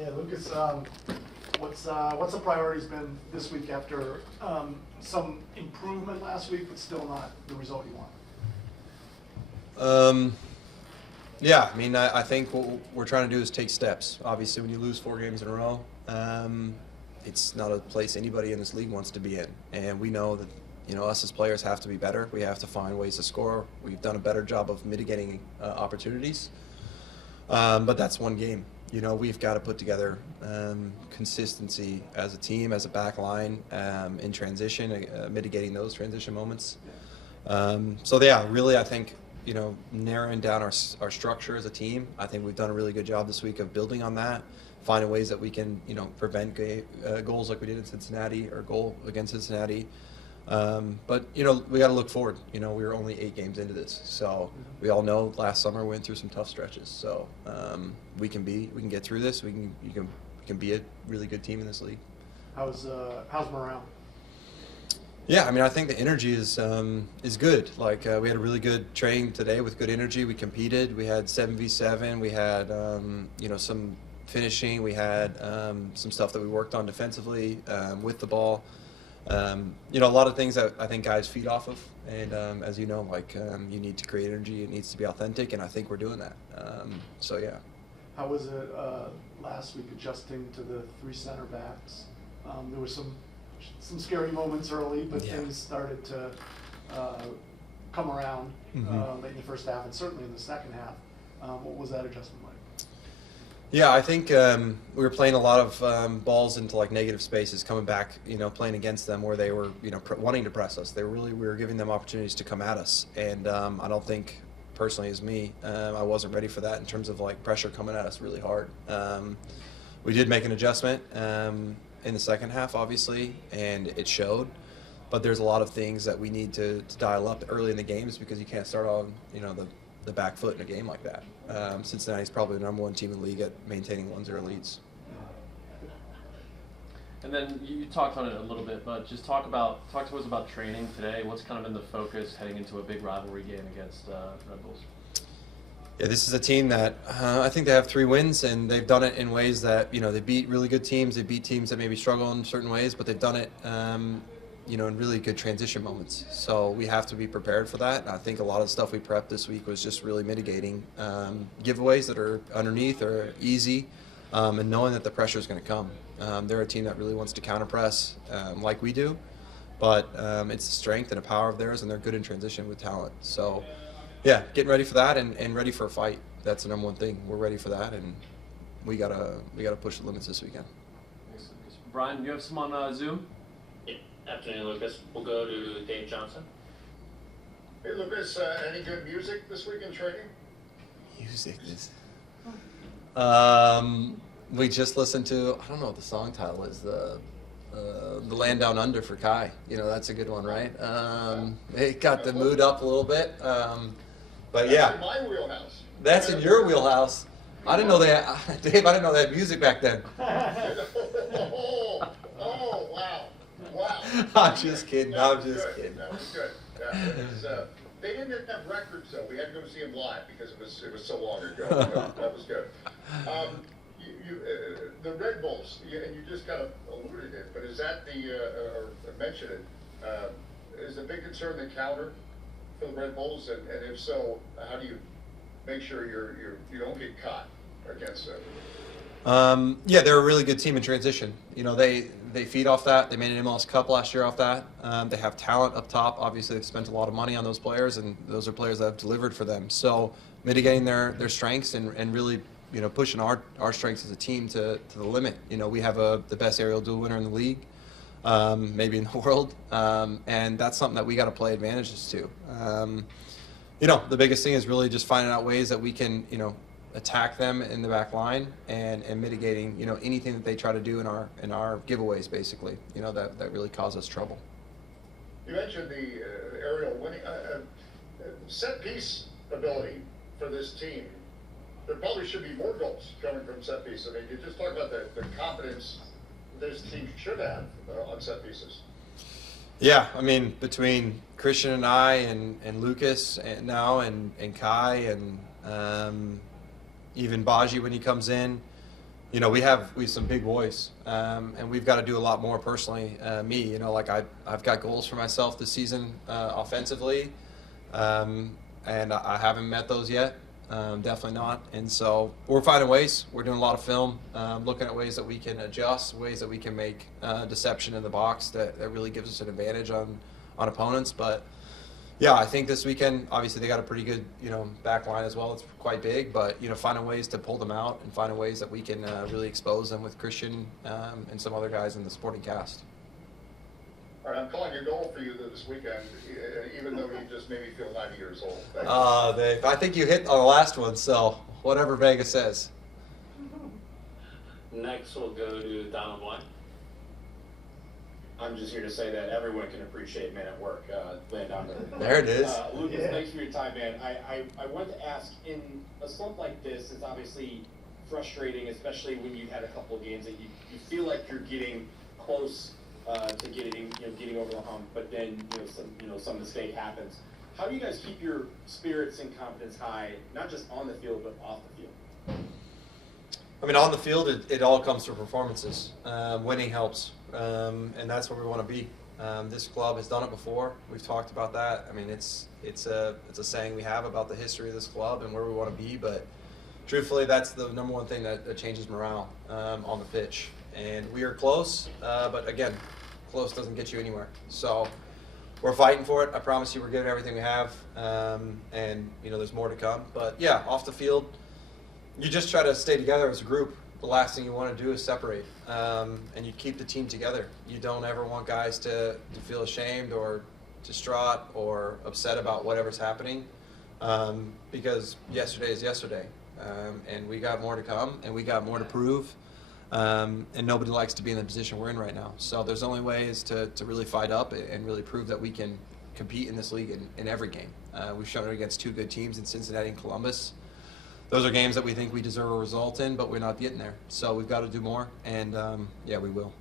Yeah, Lucas, what's the priorities been this week after some improvement last week, but still not the result you want? Yeah, I mean, I think what we're trying to do is take steps. Obviously, when you lose 4 games in a row, it's not a place anybody in this league wants to be in. And we know that, us as players have to be better. We have to find ways to score. We've done a better job of mitigating opportunities. But that's one game. We've got to put together consistency as a team, as a back line, in transition, mitigating those transition moments. So, yeah, really, I think, narrowing down our structure as a team. I think we've done a really good job this week of building on that, finding ways that we can, prevent goals like we did in Cincinnati, or goal against Cincinnati. But, we got to look forward. We were only 8 games into this. So we all know last summer we went through some tough stretches. So we can get through this. We can be a really good team in this league. How's morale? Yeah, I mean, I think the energy is good. Like, we had a really good training today with good energy. We competed. We had 7v7. We had, some finishing. We had some stuff that we worked on defensively with the ball. A lot of things that I think guys feed off of. And as you know, you need to create energy. It needs to be authentic, and I think we're doing that. So, yeah. How was it last week adjusting to the 3 center backs? There were some scary moments early, but Yeah. things started to come around late in the first half and certainly in the second half. What was that adjustment like? Yeah, I think we were playing a lot of balls into negative spaces, coming back, playing against them where they were, wanting to press us. We were giving them opportunities to come at us, and I don't think, personally as me, I wasn't ready for that in terms of pressure coming at us really hard. We did make an adjustment in the second half, obviously, and it showed. But there's a lot of things that we need to dial up early in the games, because you can't start on the back foot in a game like that. Cincinnati's probably the #1 team in the league at maintaining 1-0 leads. And then you talked on it a little bit, but just talk to us about training today. What's kind of been the focus heading into a big rivalry game against Red Bulls? Yeah, this is a team that I think they have 3 wins, and they've done it in ways that, they beat really good teams. They beat teams that maybe struggle in certain ways, but they've done it, in really good transition moments. So we have to be prepared for that. And I think a lot of the stuff we prepped this week was just really mitigating giveaways that are underneath or easy, and knowing that the pressure is going to come. They're a team that really wants to counter-press like we do, but it's a strength and a power of theirs, and they're good in transition with talent. So, yeah, getting ready for that and ready for a fight. That's the #1 thing. We're ready for that, and we gotta push the limits this weekend. Thanks, Lucas. Brian, do you have some on Zoom? Yeah. Afternoon, Lucas. We'll go to Dave Johnson. Hey, Lucas, any good music this week in training? Music is. We just listened to, I don't know what the song title is, the Land Down Under for Kai. That's a good one, right? It got the mood up a little bit. But That's yeah. in my wheelhouse. That's in your wheelhouse. I didn't know that, Dave, I didn't know they had music back then. Oh, wow. Wow. I'm just kidding. That I'm was just good. kidding. That was good. Yeah, it was, they didn't have records, though. We had to go see them live because it was so long ago. That was good. The Red Bulls, and you just kind of alluded it, but is that or mentioned it, is the big concern the counter for the Red Bulls? And if so, how do you make sure you don't get caught against them? Yeah, they're a really good team in transition. They feed off that. They made an MLS Cup last year off that. They have talent up top. Obviously, they've spent a lot of money on those players, and those are players that have delivered for them. So mitigating their strengths and really pushing our strengths as a team to the limit. We have the best aerial duel winner in the league, maybe in the world, and that's something that we got to play advantages to. The biggest thing is really just finding out ways that we can attack them in the back line and mitigating anything that they try to do in our giveaways, basically, that really cause us trouble. You mentioned the aerial winning set piece ability for this team. There probably should be more goals coming from set pieces. I mean, you just talk about the confidence this team should have on set pieces. Yeah, I mean, between Christian and I and Lucas and now and Kai and even Baji when he comes in, we have some big boys, and we've got to do a lot more personally. Me, like I've got goals for myself this season offensively, and I haven't met those yet. Definitely not. And so we're finding ways. We're doing a lot of film, looking at ways that we can adjust, ways that we can make deception in the box that really gives us an advantage on opponents. But yeah, I think this weekend, obviously they got a pretty good, back line as well. It's quite big, but, finding ways to pull them out and finding ways that we can really expose them with Christian and some other guys in the supporting cast. All right, I'm calling a goal for you this weekend, even though you just made me feel 90 years old. I think you hit on the last one, so whatever Vegas says. Next, we'll go to Donald White. I'm just here to say that everyone can appreciate men at work. Laying down There it is. Lucas, thanks for your time, man. I wanted to ask, in a slump like this, it's obviously frustrating, especially when you've had a couple of games that you feel like you're getting close to getting over the hump, but then some mistake happens. How do you guys keep your spirits and confidence high, not just on the field but off the field? I mean, on the field, it all comes through performances. Winning helps, and that's where we want to be. This club has done it before. We've talked about that. I mean, it's a saying we have about the history of this club and where we want to be. But truthfully, that's the number one thing that changes morale on the pitch. And we are close, but again, close doesn't get you anywhere. So we're fighting for it. I promise you, we're giving everything we have, and there's more to come. But yeah, off the field, you just try to stay together as a group. The last thing you want to do is separate, and you keep the team together. You don't ever want guys to feel ashamed or distraught or upset about whatever's happening, because yesterday is yesterday, and we got more to come, and we got more to prove, and nobody likes to be in the position we're in right now. So there's only ways to really fight up and really prove that we can compete in this league in every game. We've shown it against two good teams in Cincinnati and Columbus. Those are games that we think we deserve a result in, but we're not getting there. So we've got to do more, and yeah, we will.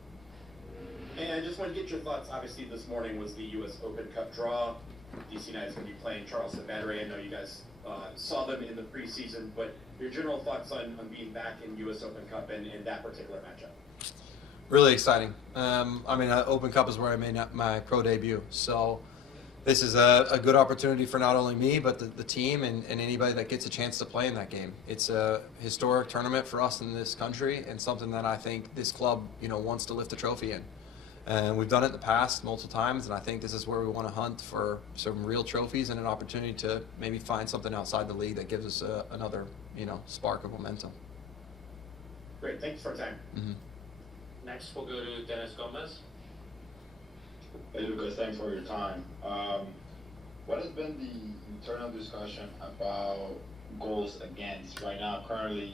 And I just want to get your thoughts. Obviously, this morning was the U.S. Open Cup draw. DC United is going to be playing Charleston Battery. I know you guys saw them in the preseason, but your general thoughts on being back in U.S. Open Cup and in that particular matchup? Really exciting. Open Cup is where I made my pro debut. So this is a good opportunity for not only me, but the team and anybody that gets a chance to play in that game. It's a historic tournament for us in this country, and something that I think this club, wants to lift a trophy in. And we've done it in the past multiple times, and I think this is where we want to hunt for some real trophies and an opportunity to maybe find something outside the league that gives us another, spark of momentum. Great, thanks for your time. Mm-hmm. Next, we'll go to Dennis Gomez. Hey Lucas, thanks for your time. What has been the internal discussion about goals against? Right now, currently,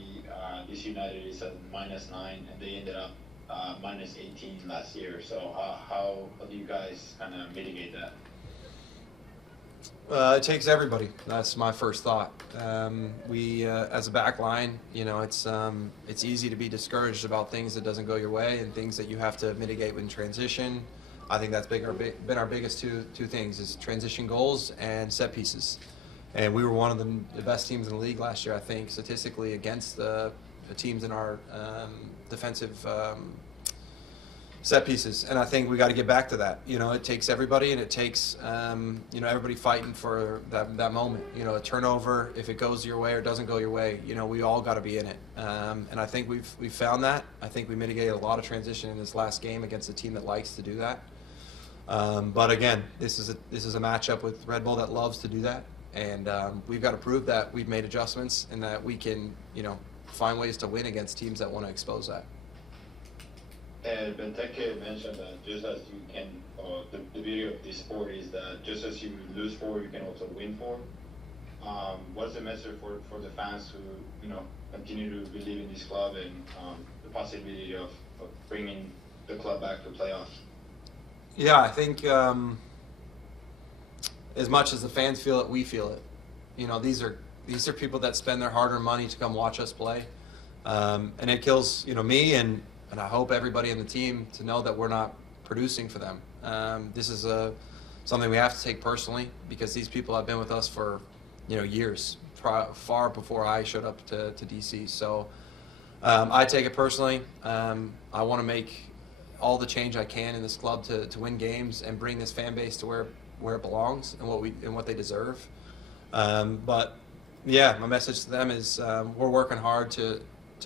DC United is at -9, and they ended up -18 last year. So how do you guys kind of mitigate that? It takes everybody. That's my first thought. We, as a back line, it's easy to be discouraged about things that doesn't go your way and things that you have to mitigate in transition. I think that's been our biggest two things is transition goals and set pieces. And we were one of the best teams in the league last year, I think, statistically against the teams in our defensive set pieces. And I think we got to get back to that. It takes everybody, and it takes everybody fighting for that moment. A turnover, if it goes your way or doesn't go your way, we all got to be in it. And I think we've found that. I think we mitigated a lot of transition in this last game against a team that likes to do that. But again, this is a matchup with Red Bull that loves to do that, and we've got to prove that we've made adjustments and that we can, find ways to win against teams that want to expose that. And Benteke mentioned that just as you can, the beauty of this sport is that just as you lose for, you can also win for. What's the message for the fans who, continue to believe in this club and the possibility of bringing the club back to playoffs? Yeah, I think as much as the fans feel it, we feel it. These are people that spend their hard-earned money to come watch us play, and it kills me and I hope everybody in the team to know that we're not producing for them. This is something we have to take personally because these people have been with us for years, far before I showed up to DC. So I take it personally. I want to make all the change I can in this club to win games and bring this fan base to where it belongs and what they deserve. But yeah, my message to them is we're working hard to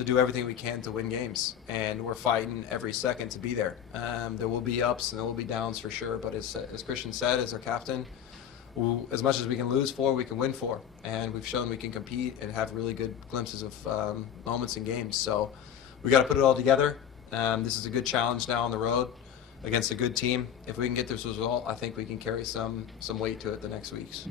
do everything we can to win games, and we're fighting every second to be there. There will be ups and there will be downs for sure, but as Christian said, as our captain, as much as we can lose for, we can win for, and we've shown we can compete and have really good glimpses of moments in games. So we got to put it all together. This is a good challenge now on the road against a good team. If we can get this result, I think we can carry some weight to it the next weeks.